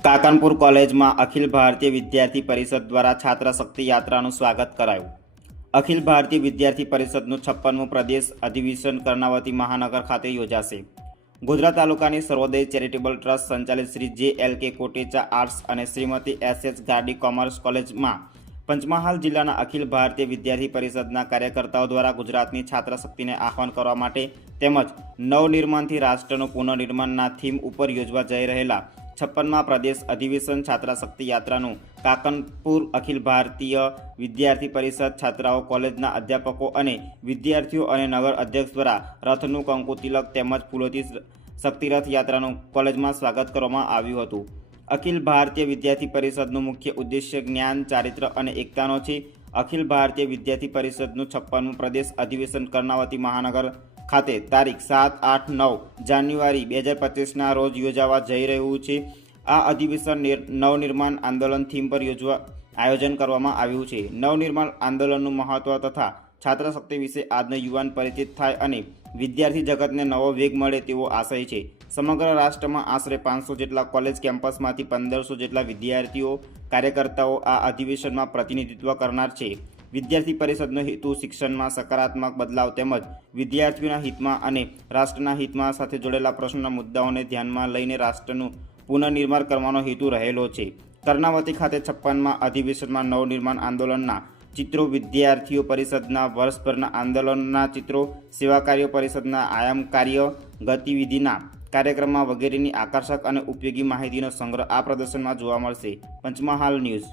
કાકનપુર કોલેજમાં અખિલ ભારતીય વિદ્યાર્થી પરિષદ દ્વારા છાત્ર શક્તિ યાત્રાનું સ્વાગત કરાયું. અખિલ ભારતીય વિદ્યાર્થી પરિષદનું છપ્પનમું પ્રદેશ અધિવેશન કર્ણાવતી મહાનગર ખાતે યોજાશે. ગોધરા તાલુકાની સર્વોદય ચેરિટેબલ ટ્રસ્ટ સંચાલિત શ્રી જે એલ કે કોટેચા આર્ટ્સ અને Shrimati S H Gardi commerce કોલેજમાં પંચમહાલ જિલ્લાના અખિલ ભારતીય વિદ્યાર્થી પરિષદના કાર્યકર્તાઓ દ્વારા ગુજરાતની છાત્ર શક્તિને આહ્વાન કરવા માટે તેમજ નવનિર્માણથી રાષ્ટ્રનું પુનર્નિર્માણના થીમ ઉપર યોજવા જઈ રહેલા છપ્પનમાં પ્રદેશ અધિવેશન છાત્રાશક્તિ યાત્રાનું કાકનપુર અખિલ ભારતીય વિદ્યાર્થી પરિષદ છાત્રાઓ કોલેજના અધ્યાપકો અને વિદ્યાર્થીઓ અને નગર અધ્યક્ષ દ્વારા રથનું કંકુ તિલક તેમજ ફૂલોથી શક્તિરથ યાત્રાનું કોલેજમાં સ્વાગત કરવામાં આવ્યું હતું. અખિલ ભારતીય વિદ્યાર્થી પરિષદનું મુખ્ય ઉદ્દેશ્ય જ્ઞાન, ચારિત્ર અને એકતાનો છે. અખિલ ભારતીય વિદ્યાર્થી પરિષદનું છપ્પનમું પ્રદેશ અધિવેશન કર્ણાવતી મહાનગર ખાતે તારીખ સાત, આઠ, નવ જાન્યુઆરી બે હજાર પચીસના રોજ યોજાવા જઈ રહ્યું છે. આ અધિવેશન નવનિર્માણ આંદોલન થીમ પર યોજવા, આયોજન કરવામાં આવ્યું છે. નવનિર્માણ આંદોલનનું મહત્વ તથા છાત્ર શક્તિ વિશે આજના યુવાન પરિચિત થાય અને વિદ્યાર્થી જગતને નવો વેગ મળે તેવો આશય છે. સમગ્ર રાષ્ટ્રમાં આશરે પાંચસો જેટલા કોલેજ કેમ્પસમાંથી પંદરસો જેટલા વિદ્યાર્થીઓ, કાર્યકર્તાઓ આ અધિવેશનમાં પ્રતિનિધિત્વ કરનાર છે. વિદ્યાર્થી પરિષદનો હેતુ શિક્ષણમાં સકારાત્મક બદલાવ તેમજ વિદ્યાર્થીઓના હિતમાં અને રાષ્ટ્રના હિતમાં સાથે જોડેલા પ્રશ્નોના મુદ્દાઓને ધ્યાનમાં લઈને રાષ્ટ્રનું પુનર્નિર્માણ કરવાનો હેતુ રહેલો છે. કર્ણાવતી ખાતે છપ્પનમાં અધિવેશનમાં નવનિર્માણ આંદોલનના ચિત્રો વિદ્યાર્થીઓ પરિષદના વર્ષભરના આંદોલનના ચિત્રો, સેવા કાર્ય પરિષદના આયામ કાર્ય, ગતિવિધિના કાર્યક્રમમાં વગેરેની આકર્ષક અને ઉપયોગી માહિતીનો સંગ્રહ આ પ્રદર્શનમાં જોવા મળશે. પંચમહાલ ન્યૂઝ.